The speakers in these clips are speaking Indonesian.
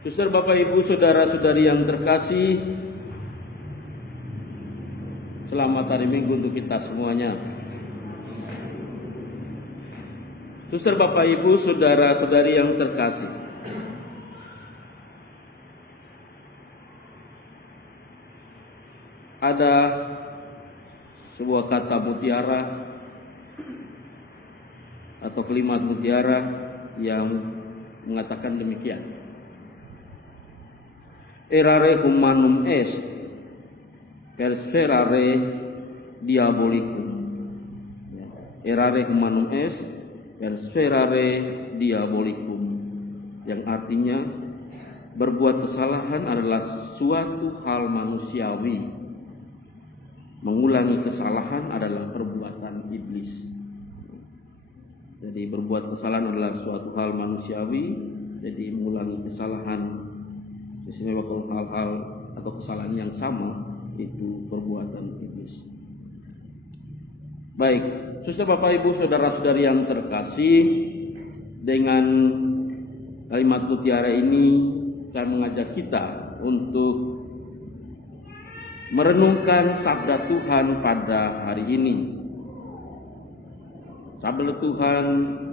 Suster, Bapak, Ibu, Saudara-saudari yang terkasih, selamat hari Minggu untuk kita semuanya. Suster, Bapak, Ibu, Saudara-saudari yang terkasih, ada sebuah kata mutiara atau kalimat mutiara yang mengatakan demikian: errare humanum est, perseverare diabolicum. Errare humanum est, perseverare diabolicum, yang artinya berbuat kesalahan adalah suatu hal manusiawi, mengulangi kesalahan adalah perbuatan iblis. Jadi berbuat kesalahan adalah suatu hal manusiawi, jadi mengulangi kesalahan, sesungguhnya hal-hal atau kesalahan yang sama itu perbuatan iblis. Baik, Saudara, Bapak, Ibu, Saudara-saudari yang terkasih, dengan kalimat mutiara ini saya mengajak kita untuk merenungkan sabda Tuhan pada hari ini. Sabda Tuhan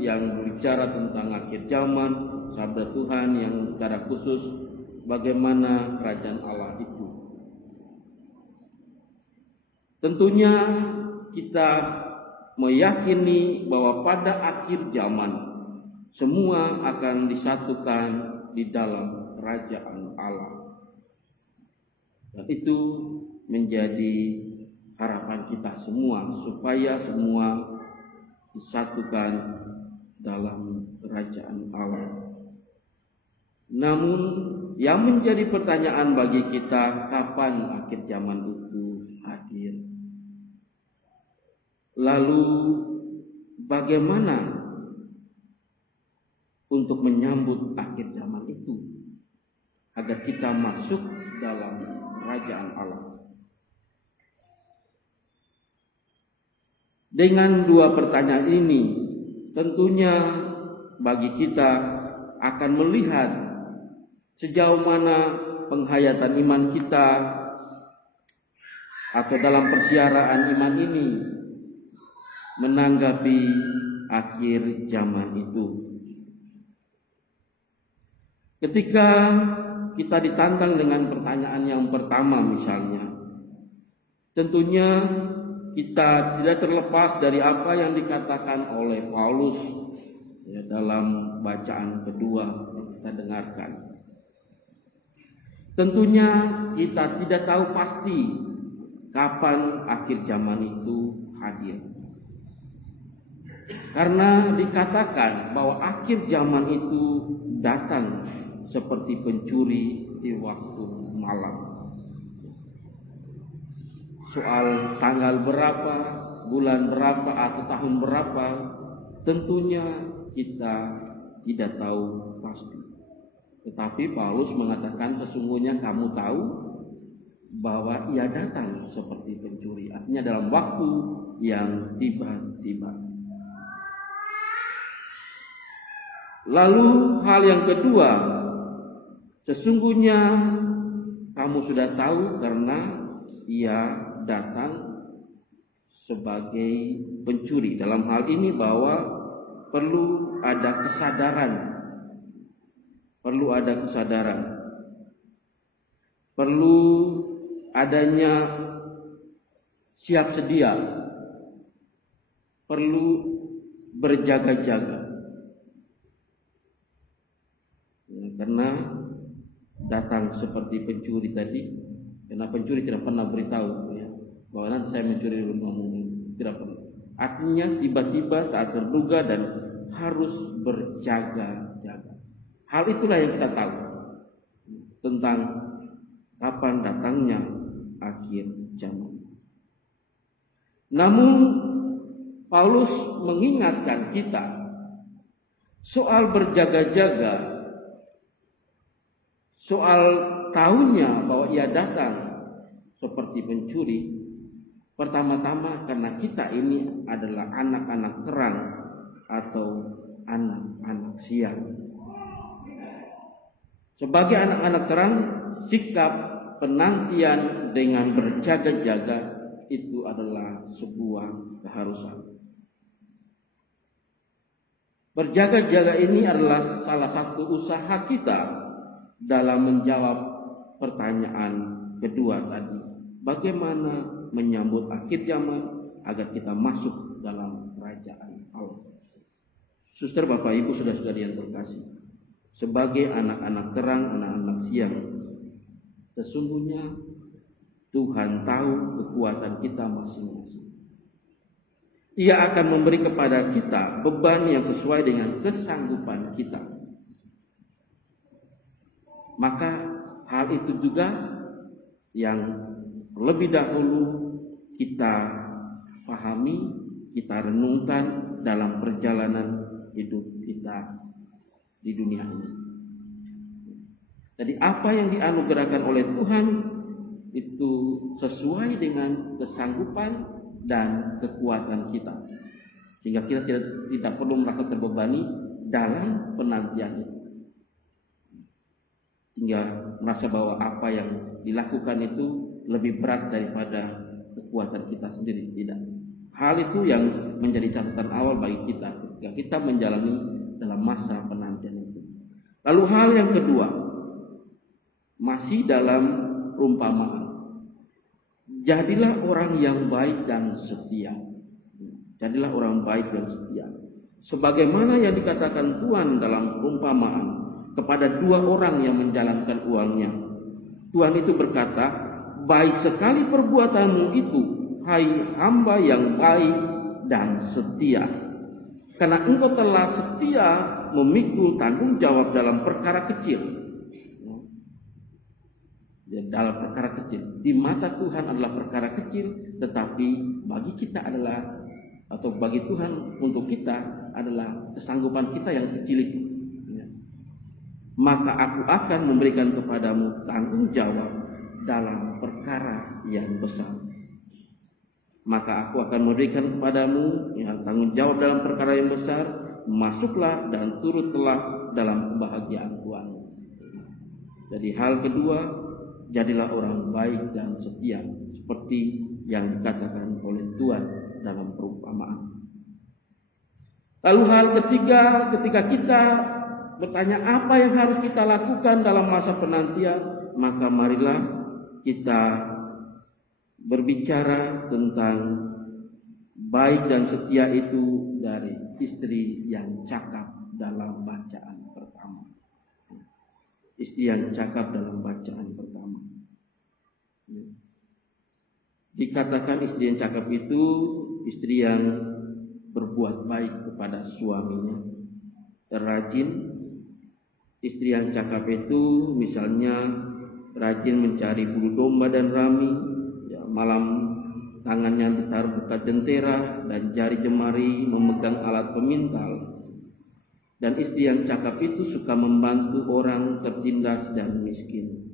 yang berbicara tentang akhir zaman, sabda Tuhan yang secara khusus bagaimana kerajaan Allah itu. Tentunya kita meyakini bahwa pada akhir zaman semua akan disatukan di dalam kerajaan Allah. Dan itu menjadi harapan kita semua, supaya semua disatukan dalam kerajaan Allah. Namun yang menjadi pertanyaan bagi kita, kapan akhir zaman itu hadir? Lalu bagaimana untuk menyambut akhir zaman itu agar kita masuk dalam kerajaan Allah? Dengan dua pertanyaan ini, tentunya bagi kita akan melihat sejauh mana penghayatan iman kita atau dalam persiaran iman ini menanggapi akhir zaman itu. Ketika kita ditantang dengan pertanyaan yang pertama misalnya, tentunya kita tidak terlepas dari apa yang dikatakan oleh Paulus dalam bacaan kedua yang kita dengarkan. Tentunya kita tidak tahu pasti kapan akhir zaman itu hadir. Karena dikatakan bahwa akhir zaman itu datang seperti pencuri di waktu malam. Soal tanggal berapa, bulan berapa, atau tahun berapa, tentunya kita tidak tahu pasti. Tetapi Paulus mengatakan sesungguhnya kamu tahu bahwa ia datang seperti pencuri. Artinya dalam waktu yang tiba-tiba. Lalu hal yang kedua, sesungguhnya kamu sudah tahu karena ia datang sebagai pencuri. Dalam hal ini bahwa perlu ada kesadaran, perlu adanya siap sedia, perlu berjaga-jaga, karena datang seperti pencuri tadi. Karena pencuri tidak pernah beritahu bahwa nanti saya mencuri rumahmu, tidak pernah. Artinya tiba-tiba tak terduga dan harus berjaga-jaga. Hal itulah yang kita tahu tentang kapan datangnya akhir zaman. Namun Paulus mengingatkan kita soal berjaga-jaga, soal tahunya bahwa ia datang seperti pencuri. Pertama-tama karena kita ini adalah anak-anak terang atau anak-anak siang. Sebagai anak-anak terang, sikap penantian dengan berjaga-jaga itu adalah sebuah keharusan. Berjaga-jaga ini adalah salah satu usaha kita dalam menjawab pertanyaan kedua tadi. Bagaimana menyambut akhir zaman agar kita masuk dalam kerajaan Allah. Suster, Bapak, Ibu, saudara-saudari yang terkasih, sebagai anak-anak terang, anak-anak siang, sesungguhnya Tuhan tahu kekuatan kita masing-masing. Ia akan memberi kepada kita beban yang sesuai dengan kesanggupan kita. Maka hal itu juga yang lebih dahulu kita pahami, kita renungkan dalam perjalanan hidup kita di dunia ini. Jadi apa yang dianugerahkan oleh Tuhan itu sesuai dengan kesanggupan dan kekuatan kita, sehingga kita tidak perlu merasa terbebani dalam penantian itu, hingga merasa bahwa apa yang dilakukan itu lebih berat daripada kekuatan kita sendiri. Tidak. Hal itu yang menjadi catatan awal bagi kita ketika kita menjalani dalam masa penantian itu. Lalu hal yang kedua, masih dalam perumpamaan. Jadilah orang yang baik dan setia. Jadilah orang baik dan setia. Sebagaimana yang dikatakan Tuhan dalam perumpamaan kepada dua orang yang menjalankan uangnya. Tuhan itu berkata, baik sekali perbuatanmu itu, hai hamba yang baik dan setia. Karena engkau telah setia memikul tanggung jawab dalam perkara kecil. Dalam perkara kecil, di mata Tuhan adalah perkara kecil, tetapi bagi kita adalah, atau bagi Tuhan untuk kita adalah kesanggupan kita yang kecil itu. Maka aku akan memberikan kepadamu tanggung jawab dalam perkara yang besar. Maka aku akan memberikan kepadamu tanggung jawab dalam perkara yang besar. Masuklah dan turutlah dalam kebahagiaan Tuhan. Jadi hal kedua, jadilah orang baik dan setia, seperti yang dikatakan oleh Tuhan dalam perumpamaan. Lalu hal ketiga, ketika kita bertanya apa yang harus kita lakukan dalam masa penantian, maka marilah kita berbicara tentang baik dan setia itu dari istri yang cakap dalam bacaan pertama. Istri yang cakap dalam bacaan pertama. Dikatakan istri yang cakap itu istri yang berbuat baik kepada suaminya, rajin. Istri yang cakap itu misalnya rajin mencari bulu domba dan rami, malam tangannya ditaruh dekat jentera dan jari jemari memegang alat pemintal. Dan istri yang cakap itu suka membantu orang tertindas dan miskin.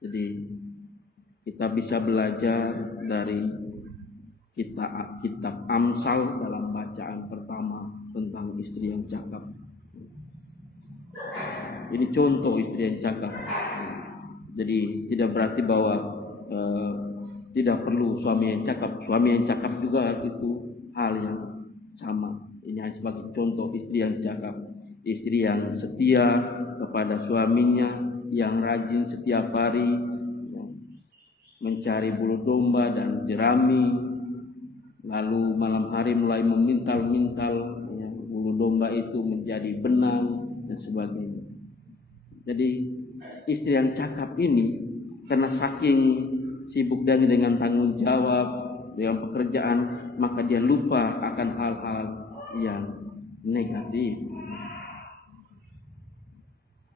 Jadi kita bisa belajar dari kitab Amsal dalam bacaan pertama tentang istri yang cakap. Ini contoh istri yang cakap. Jadi tidak berarti bahwa tidak perlu suami yang cakap. Suami yang cakap juga itu hal yang sama. Ini hanya sebagai contoh istri yang cakap, istri yang setia kepada suaminya, yang rajin setiap hari mencari bulu domba dan jerami, lalu malam hari mulai memintal-mintal bulu domba itu menjadi benang dan sebagainya. Jadi istri yang cakap ini karena saking sibuk dengan tanggung jawab, dengan pekerjaan, maka dia lupa akan hal-hal yang negatif.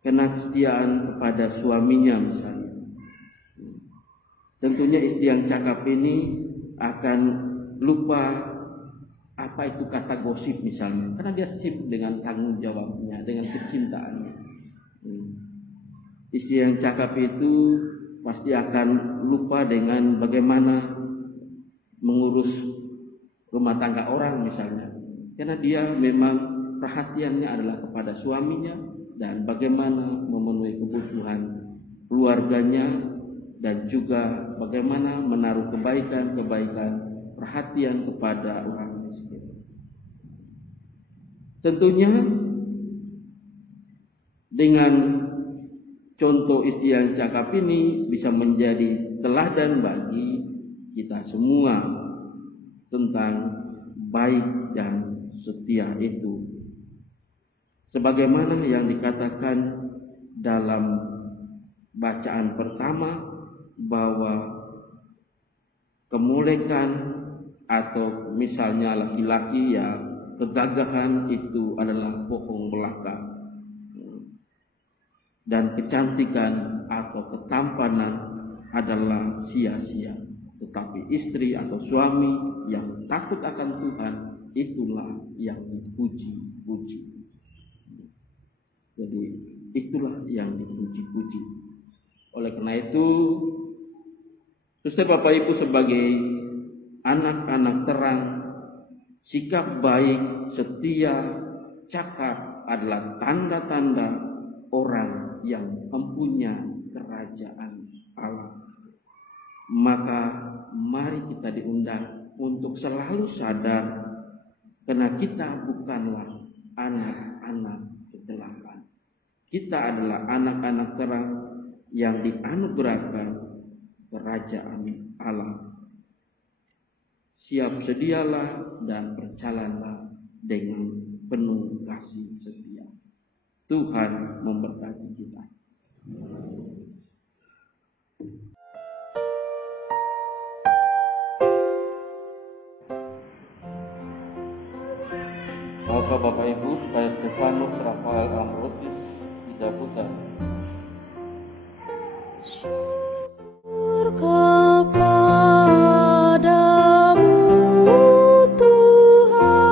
Karena kesetiaan kepada suaminya misalnya. Tentunya istri yang cakap ini akan lupa apa itu kata gosip misalnya, karena dia sibuk dengan tanggung jawabnya, dengan kecintaannya. Istri yang cakap itu pasti akan lupa dengan bagaimana mengurus rumah tangga orang misalnya, karena dia memang perhatiannya adalah kepada suaminya dan bagaimana memenuhi kebutuhan keluarganya, dan juga bagaimana menaruh kebaikan-kebaikan perhatian kepada orang miskin. Tentunya dengan contoh istri yang cakap ini bisa menjadi teladan bagi kita semua tentang baik dan setia itu. Sebagaimana yang dikatakan dalam bacaan pertama, bahwa kemolekan atau misalnya laki-laki ya kegagahan itu adalah bohong belaka, dan kecantikan atau ketampanan adalah sia-sia. Tetapi istri atau suami yang takut akan Tuhan, itulah yang dipuji-puji. Jadi itulah yang dipuji-puji. Oleh karena itu, Bapak Ibu sebagai anak-anak terang, sikap baik, setia, cakap adalah tanda-tanda orang yang mempunyai kerajaan Allah. Maka mari kita diundang untuk selalu sadar, karena kita bukanlah anak-anak kegelapan. Kita adalah anak-anak terang yang dianugerahkan kerajaan Allah. Siap sedialah dan berjalanlah dengan penuh kasih setia. Tuhan memberkati kita. Maka Bapak Ibu supaya Stefanus Rafael Amrotis tidak buta. Kepadamu Tuhan,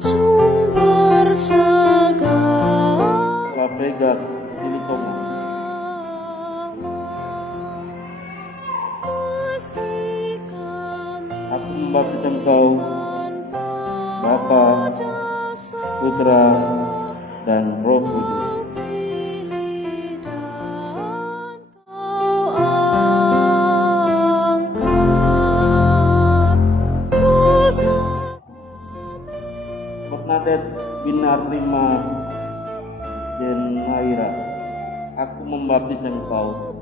sumber segala Labregat Silitonga. Aku membaptis engkau, Bapa, Putra, dan Roh Kudus. Bernadette Binar Rima Denaira, aku membaptis engkau,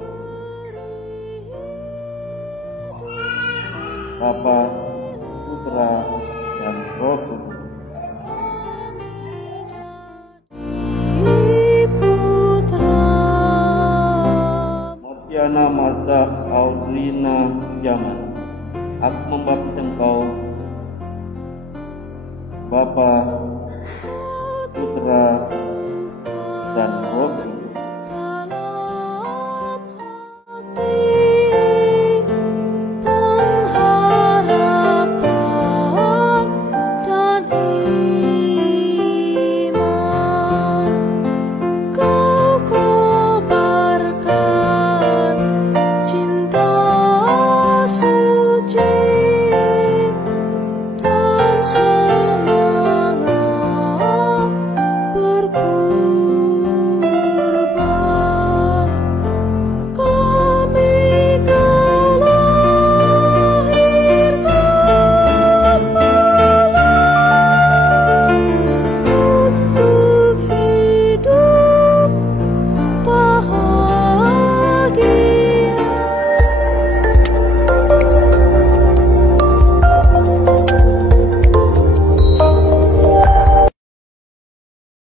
Bapa, Putra, dan Roh Kudus. Martiana Marta Audrina Jaman, aku membaptis engkau, Bapa, Putra, dan Roh Kudus.